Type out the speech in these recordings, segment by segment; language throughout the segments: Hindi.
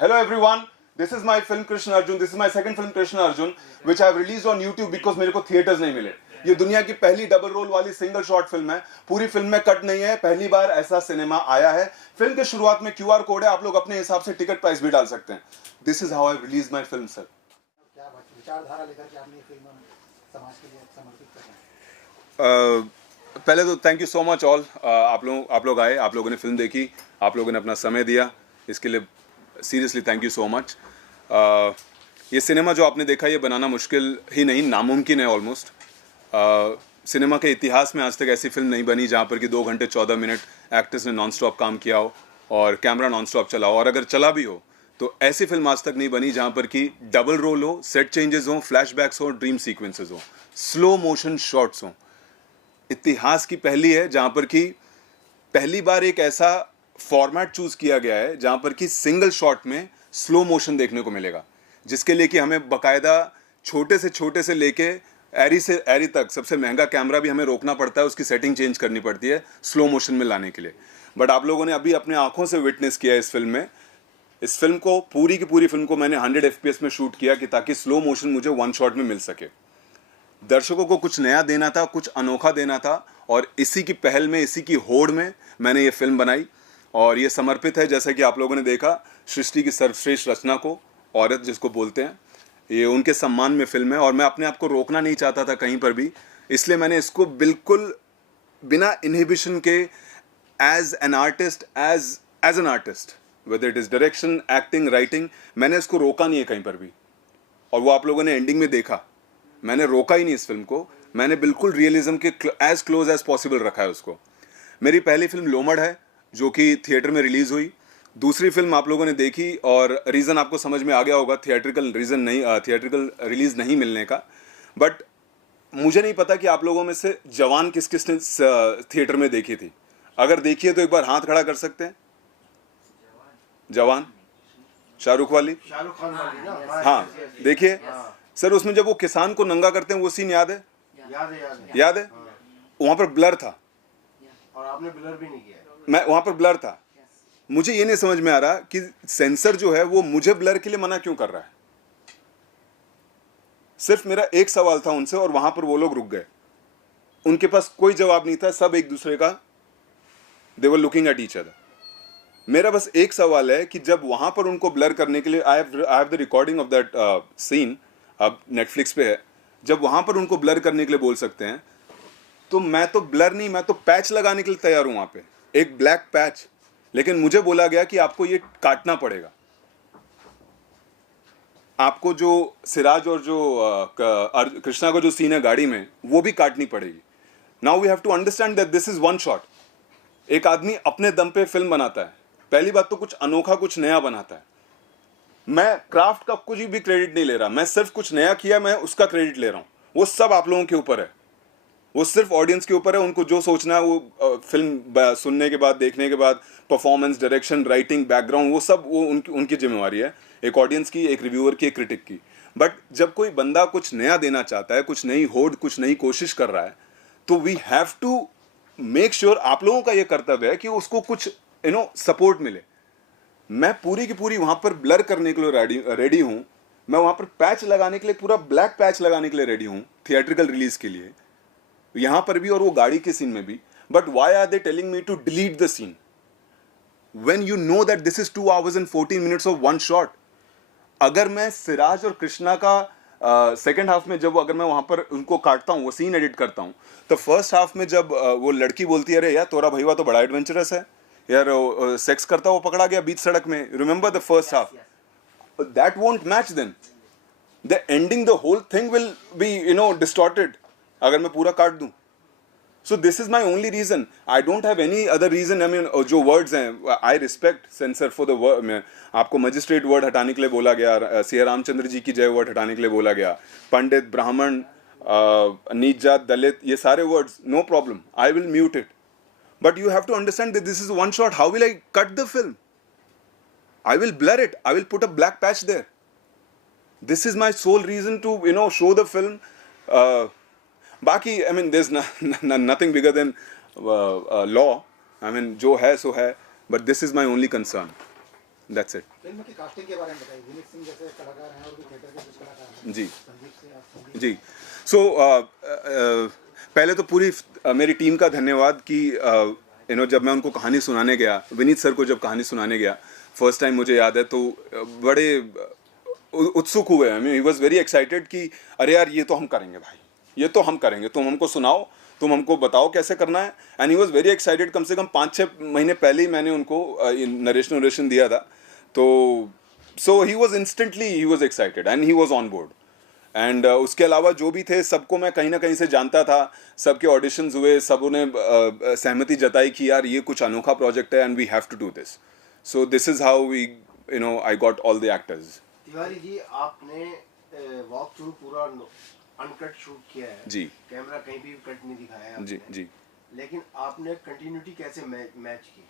Hello everyone, this is my film Krishna Arjun. This is my second film Krishna Arjun, which I have released on YouTube because मेरे को थिएटर्स नहीं मिले. ये दुनिया की पहली डबल रोल वाली सिंगल शॉट फिल्म है. पूरी फिल्म में कट नहीं है. पहली बार ऐसा सिनेमा आया है. फिल्म के शुरुआत में QR कोड है. आप लोग अपने हिसाब से टिकट प्राइस भी डाल सकते हैं. This is how I released my film, sir. क्या विचारधारा लेकर के आपने फिल्म समाज के लिए समर्पित कर रहे हैं? पहले तो thank you so much all. आप लोग आए, आप लोगों ने फिल्म देखी, आप लोगों ने अपना समय दिया, इसके लिए seriously thank you so much. ये सिनेमा जो आपने देखा ये बनाना मुश्किल ही नहीं, नामुमकिन है ऑलमोस्ट. सिनेमा के इतिहास में आज तक ऐसी फिल्म नहीं बनी जहाँ पर कि 2 घंटे 14 मिनट एक्टर्स ने नॉन स्टॉप काम किया हो और कैमरा नॉन स्टॉप चला हो. और अगर चला भी हो तो ऐसी फिल्म आज तक नहीं बनी जहाँ पर कि डबल रोल हो, सेट चेंजेस हो, फ्लैशबैक्स हो, ड्रीम सीक्वेंसेस हो, स्लो मोशन शॉट्स हो. इतिहास की पहली है जहाँ पर कि पहली बार एक ऐसा फॉर्मेट चूज किया गया है जहाँ पर कि सिंगल शॉट में स्लो मोशन देखने को मिलेगा, जिसके लिए कि हमें बकायदा छोटे से लेके एरी से एरी तक सबसे महंगा कैमरा भी हमें रोकना पड़ता है, उसकी सेटिंग चेंज करनी पड़ती है स्लो मोशन में लाने के लिए. बट आप लोगों ने अभी अपने आंखों से विटनेस किया है इस फिल्म में. इस फिल्म को पूरी की पूरी फिल्म को मैंने 100 FPS में शूट किया कि ताकि स्लो मोशन मुझे 1 शॉट में मिल सके. दर्शकों को कुछ नया देना था, कुछ अनोखा देना था, और इसी की पहल में, इसी की होड़ में मैंने ये फिल्म बनाई. और ये समर्पित है, जैसा कि आप लोगों ने देखा, सृष्टि की सर्वश्रेष्ठ रचना को, औरत जिसको बोलते हैं. ये उनके सम्मान में फिल्म है और मैं अपने आप को रोकना नहीं चाहता था कहीं पर भी, इसलिए मैंने इसको बिल्कुल बिना इनहिबिशन के as an artist, as an artist, whether it is direction, acting, writing, मैंने इसको रोका नहीं है कहीं पर भी. और वो आप लोगों ने एंडिंग में देखा, मैंने रोका ही नहीं इस फिल्म को. मैंने बिल्कुल रियलिज्म के एज क्लोज एज पॉसिबल रखा है उसको. मेरी पहली फिल्म लोमड़ है जो कि थिएटर में रिलीज हुई. दूसरी फिल्म आप लोगों ने देखी और रीज़न आपको समझ में आ गया होगा, थिएट्रिकल रीज़न नहीं, थिएट्रिकल रिलीज नहीं मिलने का. बट मुझे नहीं पता कि आप लोगों में से जवान किस किस ने थिएटर में देखी थी. अगर देखी है तो एक बार हाथ खड़ा कर सकते हैं. जवान शाहरुख वाली, शाहरुख खान वाली ना? हाँ देखिए सर, उसमें जब वो किसान को नंगा करते हैं वो सीन याद है? याद है. वहां पर ब्लर था और आपने ब्लर भी नहीं किया. मैं वहां पर ब्लर था. मुझे ये नहीं समझ में आ रहा कि सेंसर जो है वो मुझे ब्लर के लिए मना क्यों कर रहा है. सिर्फ मेरा एक सवाल था उनसे और वहां पर वो लोग रुक गए. उनके पास कोई जवाब नहीं था, सब एक दूसरे का, they were looking at each other. मेरा बस एक सवाल है कि जब वहां पर उनको ब्लर करने के लिए, I have the recording of that scene, अब नेटफ्लिक्स पे है, जब वहां पर उनको ब्लर करने के लिए बोल सकते हैं, तो मैं तो ब्लर नहीं, मैं तो पैच लगाने के लिए तैयार हूं वहां पे, एक ब्लैक पैच. लेकिन मुझे बोला गया कि आपको ये काटना पड़ेगा, आपको जो सिराज और जो कृष्णा का जो सीन है गाड़ी में वो भी काटनी पड़ेगी. Now we have to understand that this is 1 shot. एक आदमी अपने दम पे फिल्म बनाता है, पहली बात तो कुछ अनोखा, कुछ नया बनाता है. मैं क्राफ्ट का कुछ भी क्रेडिट नहीं ले रहा, मैं सिर्फ कुछ नया किया, मैं उसका क्रेडिट ले रहा हूं. वो सब आप लोगों के ऊपर है, वो सिर्फ ऑडियंस के ऊपर है. उनको जो सोचना है वो फिल्म सुनने के बाद, देखने के बाद, परफॉर्मेंस, डायरेक्शन, राइटिंग, बैकग्राउंड, वो सब वो उनकी जिम्मेवारी है, एक ऑडियंस की, एक रिव्यूअर की, एक क्रिटिक की. बट जब कोई बंदा कुछ नया देना चाहता है, कुछ नई होड़, कुछ नई कोशिश कर रहा है, तो we have to make sure, आप लोगों का ये कर्तव्य है कि उसको कुछ सपोर्ट मिले. मैं पूरी की पूरी वहां पर ब्लर करने के लिए रेडी हूं. मैं वहां पर पैच लगाने के लिए, पूरा ब्लैक पैच लगाने के लिए रेडी हूं थिएट्रिकल रिलीज के लिए, यहां पर भी और वो गाड़ी के सीन में भी. But why are they telling me to delete the scene when you know that this is 2 hours and 14 minutes of 1 shot. अगर मैं सिराज और कृष्णा का सेकेंड हाफ में, जब अगर मैं वहां पर उनको काटता हूं, वो सीन एडिट करता हूं, तो फर्स्ट हाफ में जब वो लड़की बोलती है, अरे यार तोरा भैया तो बड़ा एडवेंचरस है यार, सेक्स करता हुआ पकड़ा गया बीच सड़क में, remember the first half, that won't match. Then the ending, the whole thing will be distorted अगर मैं पूरा काट दूं. So this is my only reason, I don't have any other reason. I mean जो वर्ड्स हैं, I respect censor for the word. आपको मजिस्ट्रेट वर्ड हटाने के लिए बोला गया, सिया रामचंद्र जी की जय वर्ड हटाने के लिए बोला गया, पंडित, ब्राह्मण, नीच जात, दलित, ये सारे words, no problem, I will mute it. But you have to understand that this is 1 shot. How will I cut the film? I will blur it, I will put a black patch there. This is my sole reason to show the film. बाकी I mean there's nothing bigger than law. I mean जो है सो है, but this is my only concern. That's it. Film की कास्टिंग के बारे में बताइए। विनीत सिंह जैसे कलाकार हैं और भी थिएटर के कुछ कलाकार हैं। जी संदीप से आप संदीप जी। सो पहले तो पूरी मेरी टीम का धन्यवाद कि जब मैं उनको कहानी सुनाने गया, विनीत सर को जब कहानी सुनाने गया फर्स्ट टाइम, मुझे याद है तो बड़े उत्सुक हुए। I mean he was very excited कि अरे यार ये तो हम करेंगे भाई, ये तो हम करेंगे, तुम हमको सुनाओ, तुम हमको बताओ कैसे करना है। And he was very excited. कम से कम 5-6 महीने पहले ही मैंने उनको नरेशन दिया था, तो so he was instantly he was excited and he was on board. And उसके अलावा जो भी थे सबको मैं कहीं ना कहीं से जानता था, सबके ऑडिशंस हुए, सबों ने सहमति जताई कि यार ये कुछ अनोखा प्रोजेक्ट है and we have to do this. So this is how we I got all the actors. Tiwari ji, आपने वॉक थ्रू पूरा अनकट शूट किया है जी। कैमरा कहीं भी कट नहीं दिखाया है जी आपने। जी लेकिन आपने कंटिन्यूटी कैसे मैच की?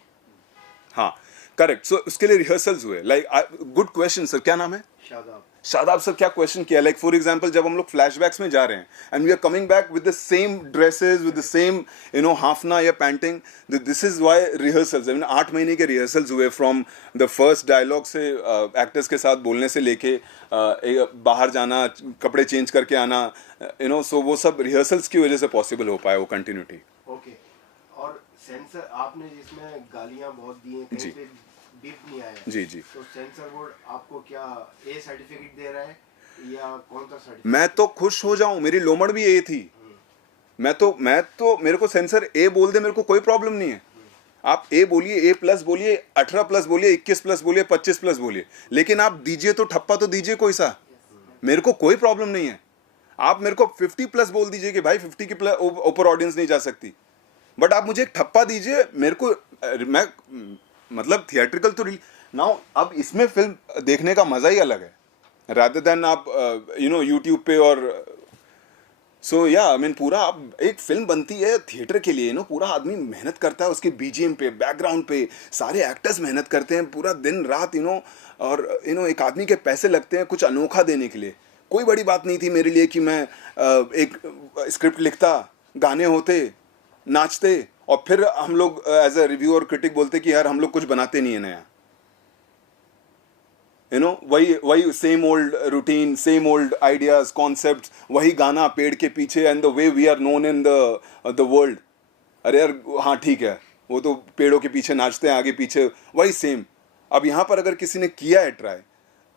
हाँ करेक्ट। सो उसके लिए रिहर्सल्स हुए। लाइक गुड क्वेश्चन सर, क्या नाम है? शादाब। शादाब सर, क्या क्वेश्चन किया। लाइक फॉर एग्जांपल जब हम लोग फ्लैशबैक्स में जा रहे हैं and we are coming back with the same dresses, with the same हाफना या painting, this is why rehearsals. I mean 8 महीने के रिहर्सल्स हुए, फ्रॉम द फर्स्ट डायलॉग से एक्टर्स के साथ बोलने से लेके बाहर जाना, कपड़े चेंज करके आना, सो वो सब रिहर्सल्स की वजह से पॉसिबल हो पाया वो कंटिन्यूटी। ओके। और सेंसर आपने जिसमें गालियां बहुत दी हैं, जी। कहीं पे बीप नहीं आया, जी जी। तो सेंसर बोर्ड आपको क्या ए सर्टिफिकेट दे रहा है या कौन सा सर्टिफिकेट? मैं तो खुश हो जाऊं, मेरी लोमड़ भी ए थी। मैं तो मेरे को सेंसर ए बोल दे, मेरे को कोई प्रॉब्लम नहीं है। आप ए बोलिए, ए प्लस बोलिए, 18 प्लस बोलिए, 21 प्लस बोलिए, 25 प्लस बोलिए, लेकिन आप दीजिए तो ठप्पा तो दीजिए कोई सा, मेरे को कोई प्रॉब्लम नहीं है। आप मेरे को 50 प्लस बोल दीजिए कि भाई 50 के ऊपर ऑडियंस नहीं जा सकती, बट आप मुझे एक ठप्पा दीजिए। मेरे को मैं मतलब थिएट्रिकल तो नाउ अब इसमें फिल्म देखने का मजा ही अलग है, रादर देन आप यूट्यूब पे। और सो या आई मीन पूरा आप एक फिल्म बनती है थिएटर के लिए, पूरा आदमी मेहनत करता है उसके बीजीएम पे, बैकग्राउंड पे, सारे एक्टर्स मेहनत करते हैं पूरा दिन रात, और एक आदमी के पैसे लगते हैं कुछ अनोखा देने के लिए। कोई बड़ी बात नहीं थी मेरे लिए कि मैं एक स्क्रिप्ट लिखता, गाने होते, नाचते, और फिर हम लोग एज अ रिव्यू और क्रिटिक बोलते कि यार हम लोग कुछ बनाते नहीं है नया। वही same old routine, same old ideas, concepts, वही गाना पेड़ के पीछे, and the way we are known in the world. अरे यार हाँ ठीक है, वो तो पेड़ों के पीछे नाचते हैं आगे पीछे, वही सेम। अब यहाँ पर अगर किसी ने किया है try,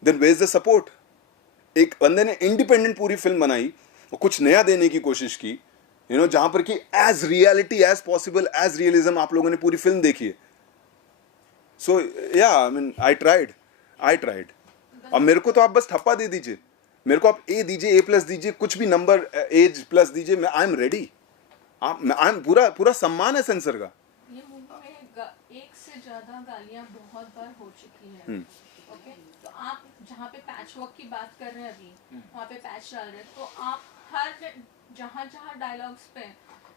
then where is the support. एक बंदे ने इंडिपेंडेंट पूरी फिल्म बनाई और कुछ नया देने की कोशिश की, जहां पर कि as reality as possible, as realism आप लोगों ने पूरी फिल्म देखी है। सो या आई मीन आई ट्राइड। अब मेरे को तो आप बस ठप्पा दे दीजिए, मेरे को आप ए दीजिए, ए प्लस दीजिए, कुछ भी नंबर एज प्लस दीजिए, मैं I am ready. I am पूरा सम्मान है सेंसर का। ये मूवी में एक से ज्यादा गालियां बहुत बार हो चुकी है। ओके, तो आप जहाँ पे पैच वर्क की बात कर रहे हैं अभी, वहाँ पे पैच डाल रहे हैं, तो आप हर जहाँ डायलॉग्स पे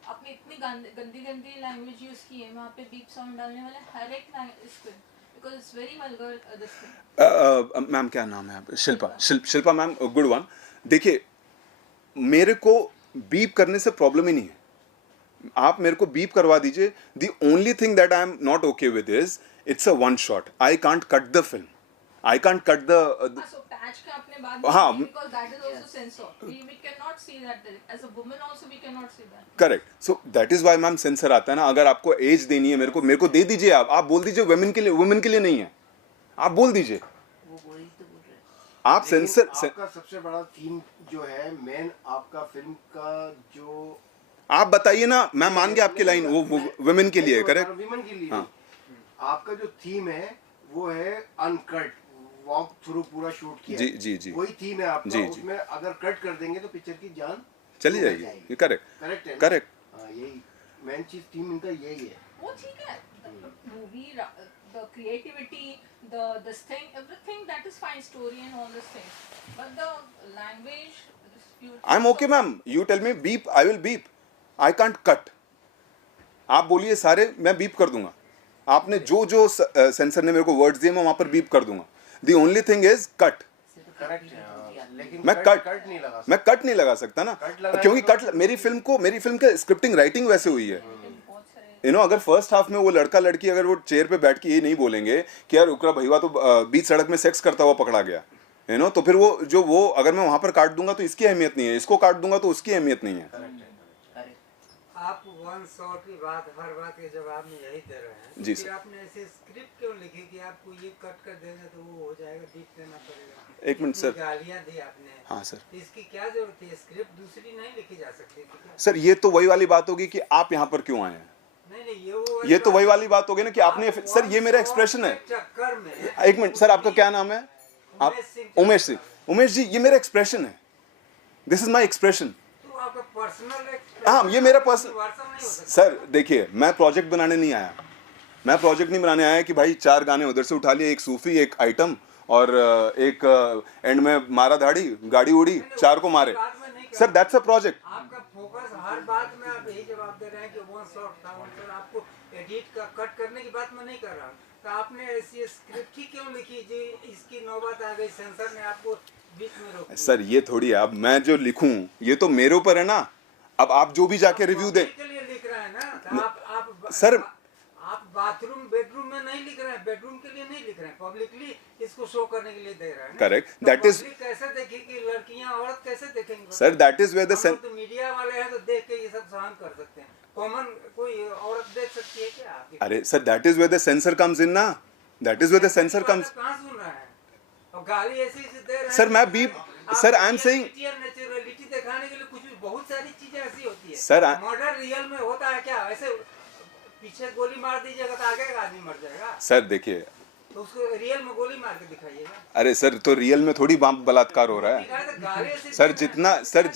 आपने इतनी गंदी लैंग्वेज यूज की है, वहाँ पे बीप साउंड डालने वाले हर एक इस पे, because it's very vulgar this thing. Ma'am क्या नाम है आप? Shilpa ma'am, good one. देखिए मेरे को बीप करने से प्रॉब्लम ही नहीं है, आप मेरे को बीप करवा दीजिए। The only thing that I am not okay with is it's a one shot. I can't cut the film, I can't cut the So patch का आपने बात हाँ, की, because that is also censored. We cannot see that. As a woman also we cannot see that. Correct. So that is why ma'am censor आता है ना। अगर आपको एज देनी है मेरे को दे दीजिए। आप बोल दीजिए वुमेन के लिए नहीं है, आप बोल दीजिए। वो वही तो बोल रहे हैं। आप सेंसर आपका सबसे बड़ा थीम जो है मेन आपका फिल्म का जो आप बताइए ना, मैं मान गया आपकी लाइन, वो वुमेन के लिए है, करेक्ट? विमेन के लिए हाँ। आपका जो थीम है वो है अनकट, वॉक थ्रू पूरा शूट किया जी है। जी जी वही थीम है आपका। जी, जी। उसमें अगर कट कर देंगे तो पिक्चर की जान चली निकल जाएगी। करेक्ट करेक्ट है ना? करेक्ट। हाँ, यही मेन चीज थीम इनका यही है। वो ठीक है, movie, the creativity, this thing, everything that is fine, story and all this thing, but the language, I am okay ma'am, you tell me beep, I will beep, I can't cut. आप बोलिए सारे, मैं बीप कर दूंगा। आपने जो सेंसर ने मेरे को वर्ड्स दिए मैं वहां पर बीप कर दूंगा। The only thing is cut. Correct है, हाँ, लेकिन मैं कट नहीं लगा सकता। मैं कट नहीं लगा सकता ना, कट लगाएंगे क्योंकि तो- कट मेरी फिल्म का स्क्रिप्टिंग राइटिंग वैसे हुई है। बहुत सारे यू नो अगर फर्स्ट हाफ में वो लड़का लड़की अगर वो चेयर पे बैठ के ये नहीं बोलेंगे कि यार उकरा भैया तो बीच सड़क में सेक्स करता हुआ पकड़ा गया, यू नो, तो फिर वो अगर मैं वहां पर काट दूंगा तो इसकी अहमियत नहीं है, इसको काट दूंगा तो उसकी अहमियत नहीं है। आप वन शॉट की बात हर बात के जवाब में यही दे रहे हैं, जी फिर सर। आपने ऐसे स्क्रिप्ट क्यों लिखी कि आपको ये कट कर देंगे तो वो हो जाएगा, डीप देना पड़ेगा? एक मिनट इतनी सर। गालियां दी आपने। हाँ सर। इसकी क्या जरूरत है? स्क्रिप्ट दूसरी नहीं लिखी जा सकती थी क्या? सर ये तो वही वाली बात होगी कि आप यहाँ पर क्यों आए हैं, नहीं ये तो वही वाली बात होगी ना कि आपने, सर ये मेरा एक्सप्रेशन है। चक्कर में एक मिनट सर, आपका क्या नाम है? आप उमेश सिंह। उमेश जी ये मेरा एक्सप्रेशन है, दिस इज माई एक्सप्रेशन। तो आपका पर्सनल हाँ ये मेरा पर्सन। नहीं हो सकता। सर देखिए मैं प्रोजेक्ट बनाने नहीं आया, मैं प्रोजेक्ट नहीं बनाने आया कि भाई 4 गाने उधर से उठा लिए, एक सूफी, एक आइटम और एक एंड में मारा धाड़ी, गाड़ी उड़ी, 4 को मारे। Sir that's a project. आपका फोकस हर बात में आप यही जवाब दे रहे हैं कि वन शॉट था, वन शॉट। आपको एडिट का कट करने की बात मैं नहीं कर रहा हूँ। तो आपने ऐसी स्क्रिप्ट ही क्यों लिखी जी? इसकी नौबत आ गई, सेंसर ने आपको बीच में रोक दिया। सर ये थोड़ी है, अब मैं जो लिखूं ये तो मेरे ऊपर है ना। अब आप जो भी जाके रिव्यू दें, के लिए लिख रहे हैं ना, तो आप सर आप बाथरूम बेडरूम में नहीं लिख रहे हैं, बेडरूम के लिए नहीं लिख रहे हैं, पब्लिकली इसको शो करने के लिए दे रहे हैं। Correct. तो That is- public कैसे देखेगी? लड़कियां औरत कैसे देखेंगे? Sir that is where the हम लोग तो मीडिया वाले हैं तो देख के ये सब सहन कर सकते हैं। कॉमन कोई औरत देख सकती है क्या आपकी? अरे sir that is where the censor comes in ना, that is where the censor comes. कहाँ सुन रहे हैं? और गाली ऐसी दे रहे हैं। सर मैं भी, sir I am saying, naturality दिखाने के लिए कुछ भी बहुत सारी चीजें ऐसी होती है। सर मर्डर रियल में होता है क्या? ऐसे पीछे गोली मार दीजिएगा तो आगे का आदमी मर जाएगा। सर देखिए, तो उसको रियल में गोली मार के दिखाइएगा। अरे सर तो रियल में थोड़ी बलात्कार हो रहा है। दिखाए तो गाली ऐसी सर दे जितना, रहे हैं। सर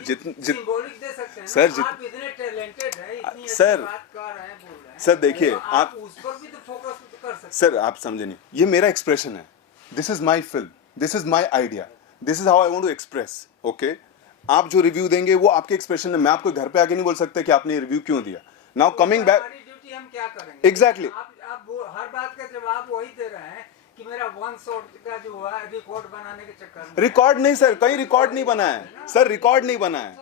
जितना सिंबॉलिक दे सकते हैं ना। सर, आप इतने टैलेंटेड हैं, इतनी अच्छी सर, बात कर रहे हैं, बोल रहे हैं। सर देखिए तो आप, आप उस पर भी तो फोकस कर सकते हैं। सर आप समझे नहीं, ये मेरा एक्सप्रेशन है, this is my film, this is my idea, this is how I want to express. Okay, आप जो रिव्यू देंगे वो आपके एक्सप्रेशन है, मैं आपको घर पे आके नहीं बोल सकता कि आपने रिव्यू क्यों दिया। नाउ कमिंग बैक, हमारी ड्यूटी हम क्या करेंगे? Exactly. आप हर बात का जवाब वही दे रहे हैं कि मेरा वन शॉट का जो हुआ रिकॉर्ड बनाने के चक्कर में। रिकॉर्ड नहीं सर, कहीं रिकॉर्ड नहीं बना है सर, रिकॉर्ड नहीं बना है,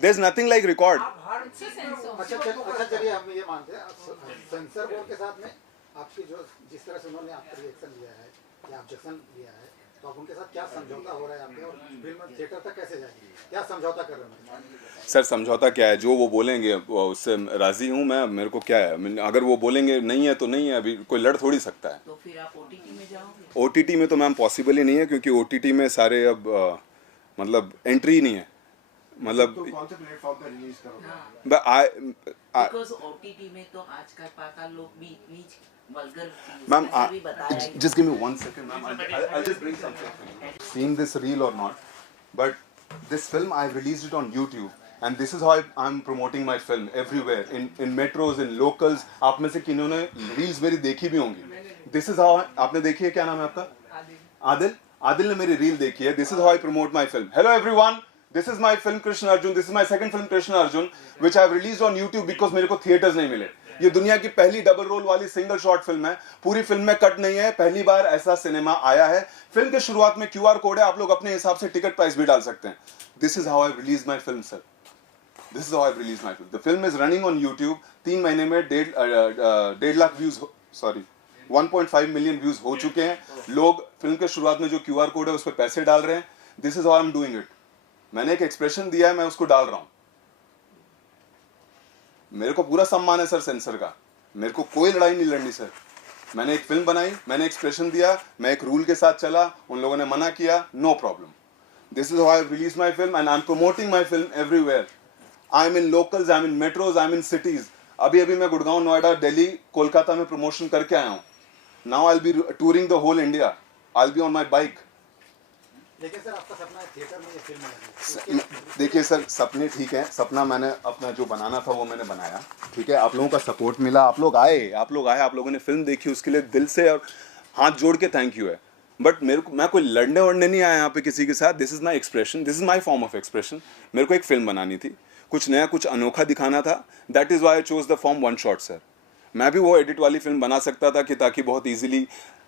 there is nothing like record. आप हर चीज में अच्छा चलिए हम ये मानते हैं सेंसर बोर्ड के साथ में आपकी जो जिस तरह से उन्होंने आपका रिएक्शन लिया है या ऑब्जेक्शन लिया है, तो आप उनके साथ क्या समझौता हो रहा है आपके, और फिल्म थिएटर तक कैसे जाएगी, क्या समझौता कर रहे हैं? सर समझौता क्या है, जो वो बोलेंगे उससे राजी हूँ मैं, मेरे को क्या है, अगर वो बोलेंगे नहीं है तो नहीं है, अभी कोई लड़ थोड़ी सकता है। तो फिर आप ओटीटी में जाओगे? ओटीटी में तो मैम पॉसिबल ही नहीं है, क्योंकि ओटीटी में सारे अब मतलब एंट्री ही नहीं है, मतलब तो कौन से प्लेटफॉर्म पे रिलीज करोगे? बिकॉज ओटीटी में तो आजकल पागल लोग भी इतनी वल्गर मैम भी बताया ही just give me 1 second ma'am, I'll just bring something. Seeing this reel or not, but this film I've released it on YouTube and this is how I'm promoting my film everywhere in metros, in locals. आप में से किन्होंने reels मेरी देखी भी होंगी, this is how आपने देखी है, क्या नाम है आपका? आदिल। आदिल ने मेरी रील देखी है, this is how I promote my film. Hello everyone, this is my film Krishna Arjun, this is my second film Krishna Arjun which I've released on YouTube because मेरे को थिएटर्स नहीं मिले। ये दुनिया की पहली डबल रोल वाली सिंगल शॉट फिल्म है, पूरी फिल्म में कट नहीं है, पहली बार ऐसा सिनेमा आया है। फिल्म के शुरुआत में QR कोड है, आप लोग अपने हिसाब से टिकट प्राइस भी डाल सकते हैं। This is how I release my film sir, this is how I release my film. The film is running on YouTube, 3 महीने में 1.5 lakh views, sorry 1.5 million views हो चुके हैं। लोग फिल्म के शुरुआत में जो QR कोड है उस पर पैसे डाल रहे हैं। This is how I am doing it. मैंने एक एक्सप्रेशन दिया है, मैं उसको डाल रहा हूं। मेरे को पूरा सम्मान है सर सेंसर का, मेरे को कोई लड़ाई नहीं लड़नी सर। मैंने एक फिल्म बनाई, मैंने एक्सप्रेशन दिया, मैं एक रूल के साथ चला, उन लोगों ने मना किया, no problem. This is how I release my film and I am promoting my film everywhere. I am in locals, I am in metros, I am in cities. अभी अभी मैं गुड़गांव, नोएडा, दिल्ली, कोलकाता में प्रमोशन करके आया हूँ। Now I will be touring the whole India, I will be on my bike. लेकिन सर आपका सपना है थिएटर में ये फिल्म आएगी। देखिए सर, सपने ठीक है, सपना मैंने अपना जो बनाना था वो मैंने बनाया, ठीक है। आप लोगों का सपोर्ट मिला, आप लोग आए, आप लोगों ने फिल्म देखी, उसके लिए दिल से और हाथ जोड़ के थैंक यू है। बट मैं कोई लड़ने वड़ने नहीं आया यहाँ पे किसी के साथ। This is my expression, this is my form of expression. मेरे को एक फिल्म बनानी थी, कुछ नया, कुछ अनोखा दिखाना था। That is why I chose the form one shot sir. मैं भी वो एडिट वाली फिल्म बना सकता था कि ताकि बहुत ईजिली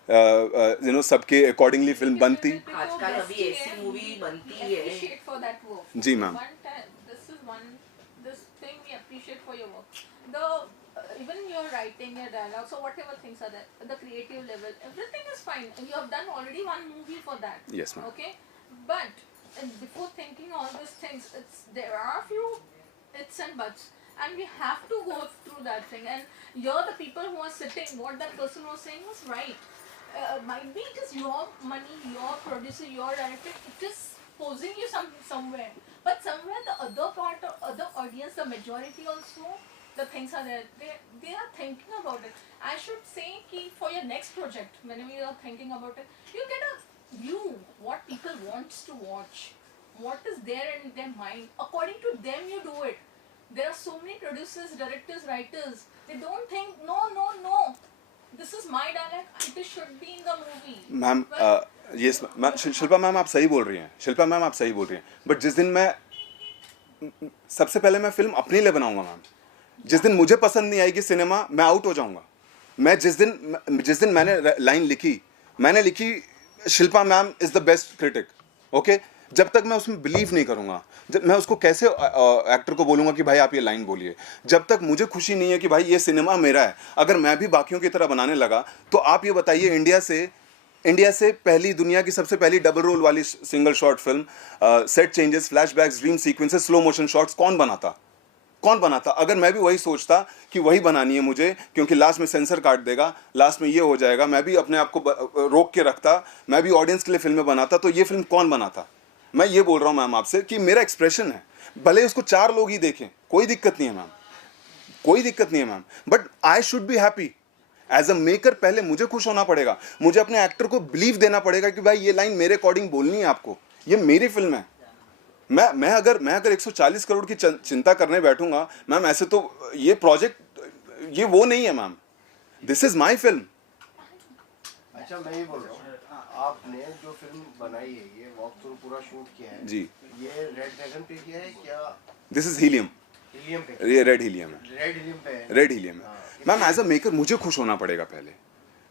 यू नो सबके अकॉर्डिंगली फिल्म बनती। आजकल अभी ऐसी मूवी बनती है। जी ma'am. this thing we appreciate for your work. Even your writing, your dialogue, so whatever things are there, the creative level, everything is fine. And you have done already one movie for that. Yes, ma'am. Okay, but before thinking all these things, there are a few its and buts, and we have to go through that thing. And you're the people who are sitting. What that person was saying was right. Might be it is your money, your producer, your director. It is posing you somewhere, but somewhere the other part or other audience, the majority also, the things are there. They are thinking about it. I should say कि for your next project, whenever you are thinking about it, you get a view what people wants to watch, what is there in their mind. According to them, you do it. There are so many producers, directors, writers. They don't think no. This is my dialogue. It should be in the movie. Ma'am yes ma'am, Shilpa ma'am आप सही बोल रही हैं, शिल्पा मैम आप सही बोल रही हैं, बट जिस दिन मैं सबसे पहले मैं फिल्म अपने लिए बनाऊंगा मैम, जिस दिन मुझे पसंद नहीं आएगी सिनेमा, मैं आउट हो जाऊंगा। मैं जिस दिन मैंने लाइन लिखी, मैंने लिखी Shilpa ma'am is the best critic, okay. जब तक मैं उसमें बिलीव नहीं करूंगा, जब मैं उसको कैसे एक्टर को बोलूंगा कि भाई आप ये लाइन बोलिए, जब तक मुझे खुशी नहीं है कि भाई ये सिनेमा मेरा है। अगर मैं भी बाकियों की तरह बनाने लगा, तो आप ये बताइए इंडिया से पहली, दुनिया की सबसे पहली डबल रोल वाली single short film, set changes, flashbacks, dream sequences, slow motion shots कौन बनाता? अगर मैं भी वही सोचता कि वही बनानी है मुझे, क्योंकि लास्ट में सेंसर काट देगा, लास्ट में ये हो जाएगा, मैं भी अपने आप को रोक के रखता, मैं भी ऑडियंस के लिए फिल्में बनाता, तो ये फिल्म कौन बनाता? मैं ये बोल रहा हूँ मैम आपसे कि मेरा एक्सप्रेशन है, भले उसको 4 लोग ही देखें, कोई दिक्कत नहीं है मैम, कोई दिक्कत नहीं है ma'am, but I should be happy as a maker. पहले मुझे खुश होना पड़ेगा, मुझे अपने एक्टर को बिलीव देना पड़ेगा कि भाई ये लाइन मेरे अकॉर्डिंग बोलनी है आपको, ये मेरी फिल्म है। मैं अगर 140 करोड़ की चिंता करने बैठूंगा मैम, ऐसे तो ये प्रोजेक्ट ये वो नहीं है ma'am, this is my film. अच्छा, मैं ये बोल रहा हूँ, आपने जो फिल्म बनाई है, ये वॉक थ्रू पूरा शूट किया है जी, ये रेड ड्रैगन पे किया है क्या? दिस इज हीलियम पे? ये रेड हीलियम है, रेड हीलियम पे है। रेड हीलियम है मैम। एज अ मेकर मुझे खुश होना पड़ेगा, पहले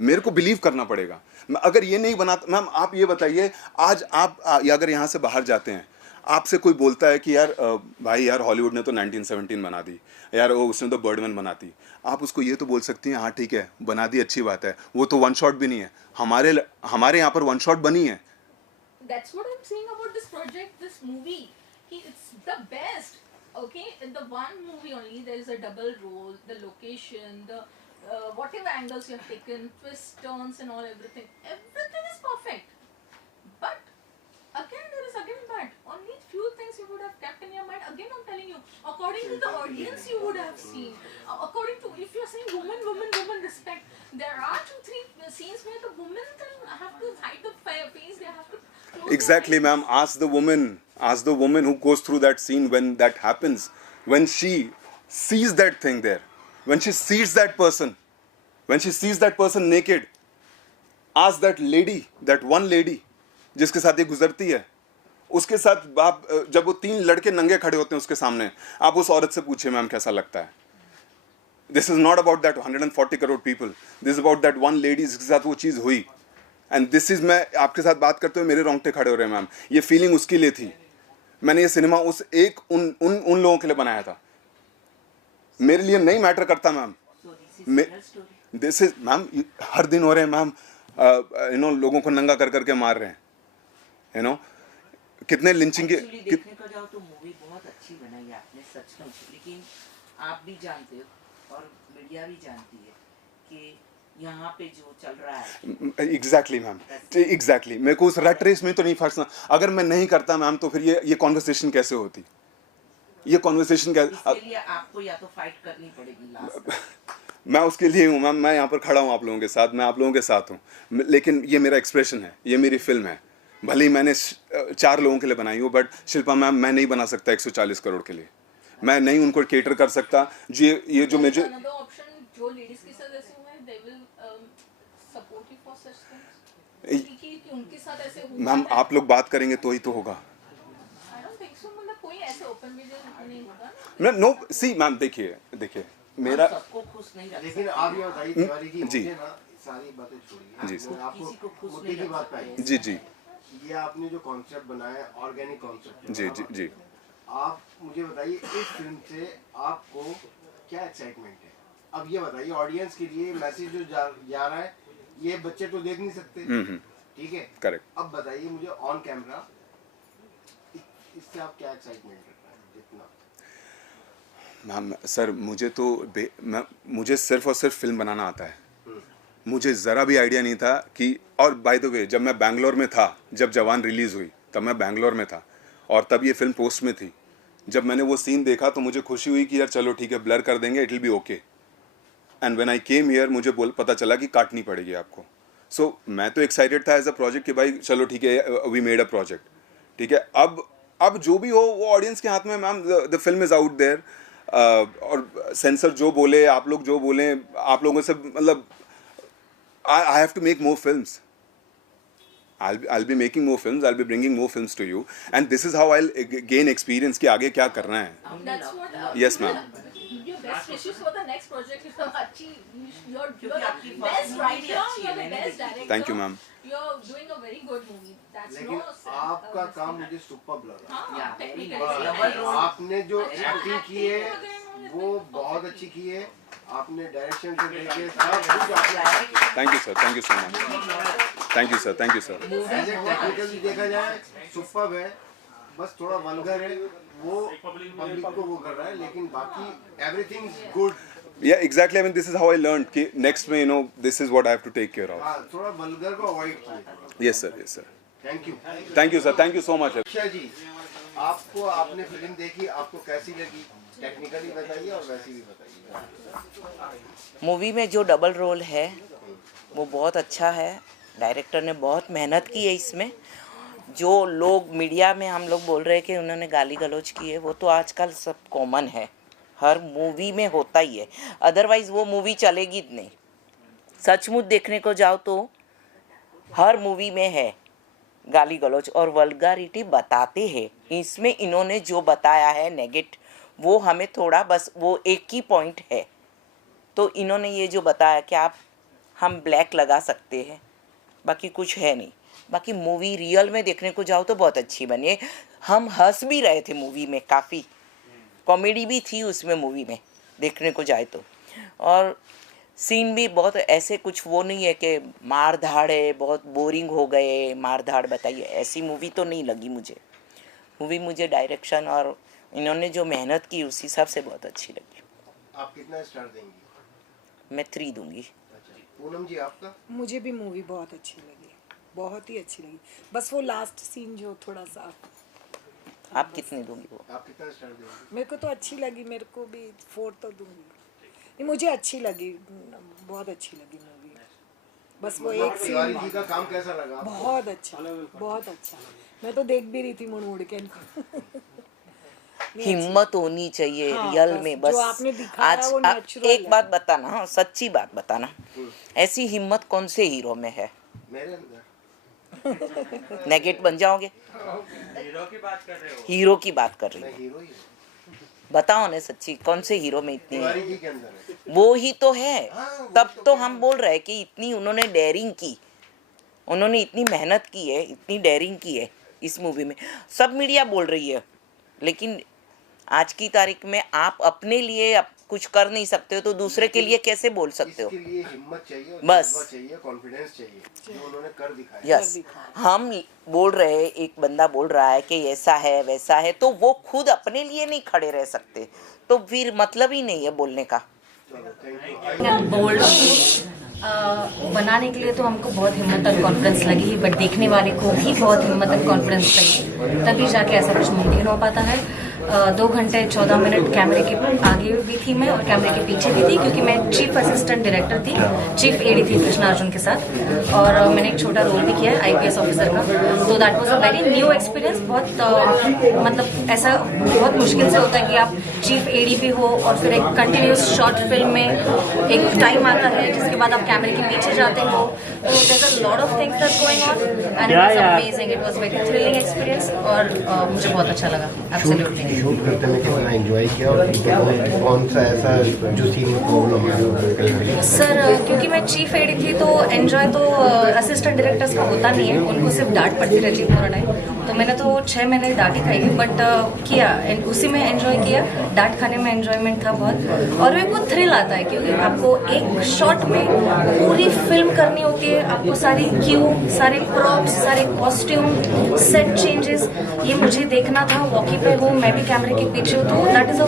मेरे को बिलीव करना पड़ेगा। अगर ये नहीं बनाता मैम, आप ये बताइए, आज आप अगर यहाँ से बाहर जाते हैं, आपसे कोई बोलता है कि यार भाई यार हॉलीवुड ने तो 1917 बना दी यार, वो उसने तो बर्डमैन बनाती, आप उसको ये तो बोल सकती हैं हाँ ठीक है बना दी, अच्छी बात है, वो तो वन शॉट भी नहीं है, हमारे यहाँ पर वन शॉट बनी है। That's what I'm saying about this project, this movie. It's the best. Okay, in the one movie only, there is a double role, the location, the whatever angles you have taken, twists, turns, and all everything is perfect. But again, there is but only few things you would have kept in your mind. Again, I'm telling you, according to the audience, you would have seen. According to, if you're saying woman, respect, there are 2-3 scenes where the women have to hide the face. They have to. Exactly, ma'am. Ask the woman who goes through that scene when that happens, when she sees that thing there, when she sees that person naked. Ask that lady, that one lady, जिसके साथ ये गुजरती है, उसके साथ आप जब वो 3 लड़के नंगे खड़े होते हैं उसके सामने, आप उस औरत से पूछिए मैम कैसा लगता है। This is not about that 140 crore people. This is about that one lady जिसके साथ वो चीज़ हुई. And this is, मैं आपके साथ बात करते हुए मेरे रोंगटे खड़े हो रहे हैं मैम। ये फीलिंग उसके लिए थी। मैंने ये सिनेमा उन लोगों के लिए बनाया था। मेरे लिए नहीं मैटर करता मैम। दिस इज मैम, हर दिन हो रहे हैं मैम, लोगों को नंगा कर करके मार रहे हैं, कितने लिंचिंग के। देखने को जाओ तो मूवी बहुत अच्छी बनाई है आपने, सचमुच। लेकिन आप भी जानते हो और मीडिया भी जानती है कि यहाँ पे जो चल रहा है। Exactly ma'am, exactly. मेरे को उस रट रेस में तो नहीं फंसना। अगर मैं नहीं करता मैम तो फिर ये कॉन्वर्सेशन कैसे होती, ये कॉन्वर्सेशन क्या। इसके लिए आपको या तो फाइट करनी पड़ेगी लास्ट। मैं उसके लिए हूँ मैम, मैं यहाँ पर खड़ा हूँ आप लोगों के साथ, मैं आप लोगों के साथ हूँ, लेकिन ये मेरा एक्सप्रेशन है, ये मेरी फिल्म है। भले ही मैंने 4 लोगों के लिए बनाई हो, बट शिल्पा मैम मैं नहीं बना सकता 140 करोड़ के लिए। मैं नहीं उनको केटर कर सकता। ये जो मुझे जो लेडीज के साथ ऐसे हुए हैं, they will support you for such things. कि उनके साथ ऐसे हुआ मैम आप लोग बात करेंगे तो ही तो होगा। I don't think so, मतलब कोई ऐसे ओपन वीडियो नहीं होगा ना। नो सी मैम, देखिए मेरा सबको खुश नहीं रख लेकिन आप ये बताइए तिवारी जी, जी। मुझे ना सारी बातें छोड़िए, जी, मैं किसी को खुश आपको नहीं मुद्दे की बात पे आइए। जी ये आपने जो कॉन्सेप्ट बनाया, ऑर्गेनिक कॉन्सेप्ट, जी। आप मुझे बताइए इस फिल्म से आपको क्या एक्साइटमेंट है? अब ये बताइए ऑडियंस के लिए मैसेज जो जा रहा है, ये बच्चे तो देख नहीं सकते, ठीक है? करेक्ट। अब बताइए मुझे ऑन कैमरा इससे आप क्या एक्साइटमेंट रख रहे हैं? जितना मैम सर मुझे सिर्फ और सिर्फ फिल्म बनाना आता है। मुझे ज़रा भी आइडिया नहीं था कि, और बाय द वे जब मैं बैंगलोर में था, जब जवान रिलीज़ हुई तब मैं बैंगलोर में था और तब ये फिल्म पोस्ट में थी। जब मैंने वो सीन देखा तो मुझे खुशी हुई कि यार चलो ठीक है, ब्लर कर देंगे, it will be okay. And when I came here मुझे पता चला कि काटनी पड़ेगी आपको। सो मैं तो एक्साइटेड था एज अ प्रोजेक्ट कि भाई चलो ठीक है, वी मेड अ प्रोजेक्ट, ठीक है। अब जो भी हो वो ऑडियंस के हाथ में। Ma'am the film is out there, और सेंसर जो बोले, आप लोग जो बोले, आप लोगों से मतलब I have to make more films. I'll be making more films. I'll be bringing more films to you, and this is how I'll gain experience कि आगे क्या करना है. That's what. Yes, ma'am. Your best wishes for the next project is अच्छी. You're क्योंकि आपकी the best movie writer. अच्छी है, You're the मैंने best देखी। director. Thank you, ma'am. You're doing a very good movie. That's लेकिन no. आपका काम मुझे सुपर लगा। हाँ, Yeah, very technically. nice. Double role. आपने जो एक्टिंग की है वो बहुत अच्छी की है। आपने डायरेक्शन से लेके सब कुछ आपने Thank you, sir. Thank you so much. Thank you, sir. Thank you, sir. ऐसे टेक्निकली देखा जाए सुपर है, बस थोड़ा वल्गर है, वो पब्लिक को वो कर रहा है, लेकिन बाकी everything is good. Yeah, exactly. I mean, this is how I learned कि next में this is what I have to take care of. हाँ, थोड़ा वल्गर को अवॉइड कीजिए। Yes, sir. Yes, sir. Thank you. Thank you, sir. Thank you so much. Akshay ji, आपको आपने फिल्म देखी, आपको कैसी लगी? टेक्निकली बताइए और वैसी भी बताइए। मूवी में जो डबल रोल है वो बहुत अच्छा है। डायरेक्टर ने बहुत मेहनत की है इसमें। जो लोग मीडिया में हम लोग बोल रहे हैं कि उन्होंने गाली गलौज की है, वो तो आजकल सब कॉमन है, हर मूवी में होता ही है, अदरवाइज़ वो मूवी चलेगी नहीं। सचमुच देखने को जाओ तो हर मूवी में है गाली गलौज और वल्गारिटी बताते हैं। इसमें इन्होंने जो बताया है नेगेटिव, वो हमें थोड़ा बस वो एक ही पॉइंट है। तो इन्होंने ये जो बताया कि हम ब्लैक लगा सकते हैं, बाकी कुछ है नहीं। बाकी मूवी रियल में देखने को जाओ तो बहुत अच्छी बनी है। हम हंस भी रहे थे मूवी में, काफ़ी कॉमेडी भी थी उसमें मूवी में देखने को जाए तो। और सीन भी बहुत ऐसे कुछ वो नहीं है कि मार धाड़ है, बहुत बोरिंग हो गए मार धाड़ बताइए, ऐसी मूवी तो नहीं लगी मुझे। मूवी मुझे डायरेक्शन और इन्होंने जो मेहनत की उस हिसाब से बहुत अच्छी लगी। आप कितना स्टार देंगी? मैं 3 दूंगी। अच्छा, पूनम जी आपका? मुझे भी मूवी बहुत अच्छी लगी, बहुत ही अच्छी लगी। बस वो लास्ट सीन जो थोड़ा सा। आप कितने दूंगी वो? आप कितना स्टार देंगे? मेरे को तो अच्छी लगी, मेरे को भी 4 तो दूंगी। नहीं, मुझे अच्छी लगी, बहुत अच्छी लगी मूवी। बस वो एक तिवारी सीन जी का काम कैसा लगा आपको? बहुत अच्छा, बहुत अच्छा। मैं तो देख भी रही थी मुड़ मुड़ के इनको। हिम्मत होनी चाहिए हाँ, रियल बस में। जो बस आपने दिखाया आज वो आप natural एक है। बात बताना, हाँ सच्ची बात बताना, ऐसी हिम्मत कौन से हीरो में है? मेरे अंदर नेगेट बन जाओगे? हीरो की बात कर रहे हो? हीरो की बात कर रही मैं हूँ, हीरो ही हूँ। बताओ ना सच्ची, कौन से हीरो में इतनी है? तिवारी जी के अंदर है। वो ही तो है। हाँ, तब तो हम बोल रहे हैं कि इतनी उन्होंने डेयरिंग की, उन्होंने इतनी मेहनत की है, इतनी डेयरिंग की है इस मूवी में। सब मीडिया बोल रही है, लेकिन आज की तारीख में आप अपने लिए कुछ कर नहीं सकते हो तो दूसरे के लिए कैसे बोल सकते हो? इसके लिए हिम्मत चाहिए और बस। जज्बा चाहिए, कॉन्फिडेंस चाहिए, जो उन्होंने कर दिखाया। यस, हम बोल रहे हैं, एक बंदा बोल रहा है कि ऐसा है वैसा है, तो वो खुद अपने लिए नहीं खड़े रह सकते, तो फिर मतलब ही नहीं है बोलने का। चलो, थैंक यू। बोल्ड बनाने के लिए तो हमको बहुत हिम्मत और कॉन्फिडेंस लगी, बट देखने वाले को भी बहुत हिम्मत और कॉन्फिडेंस चाहिए, तभी जाके ऐसा कुछ मुमकिन हो पाता है। 2 घंटे 14 मिनट कैमरे के आगे भी थी मैं और कैमरे के पीछे भी थी, क्योंकि मैं चीफ असिस्टेंट डायरेक्टर थी, चीफ एडी थी कृष्णा अर्जुन के साथ, और मैंने एक छोटा रोल भी किया है IPS ऑफिसर का। तो that was a very new experience. बहुत मतलब ऐसा बहुत मुश्किल से होता है कि आप चीफ एडी भी हो और फिर एक कंटिन्यूस शॉर्ट फिल्म में एक टाइम आता है जिसके बाद आप कैमरे के पीछे जाते हो, तो there are lot of things that's going on and it was amazing, it was very thrilling experience और मुझे बहुत अच्छा लगा। एब्सोल्युटली। शूट करते में कितना एंजॉय किया और कौन सा ऐसा जो सीन में प्रॉब्लम है? सर क्योंकि मैं चीफ एडी थी तो एंजॉय तो असिस्टेंट डायरेक्टर्स का होता नहीं है, उनको सिर्फ डांट पड़ती रहती है पूरा टाइम। तो मैंने तो 6 महीने डांट ही खाई थी, बट किया उसी में एंजॉय किया। डांट खाने में एंजॉयमेंट था बहुत, और एक वो थ्रिल आता है क्योंकि आपको एक शॉट में पूरी फिल्म करनी होती है, आपको सारी क्यू, सारे प्रॉप्स, सारे कॉस्ट्यूम, सेट चेंजेस, ये मुझे देखना था। वॉकी पे हूँ, मैं भी कैमरे के पीछे हूँ, तो that is a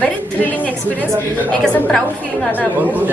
very thrilling experience. एक ऐसा प्राउड फीलिंग आता है आपको।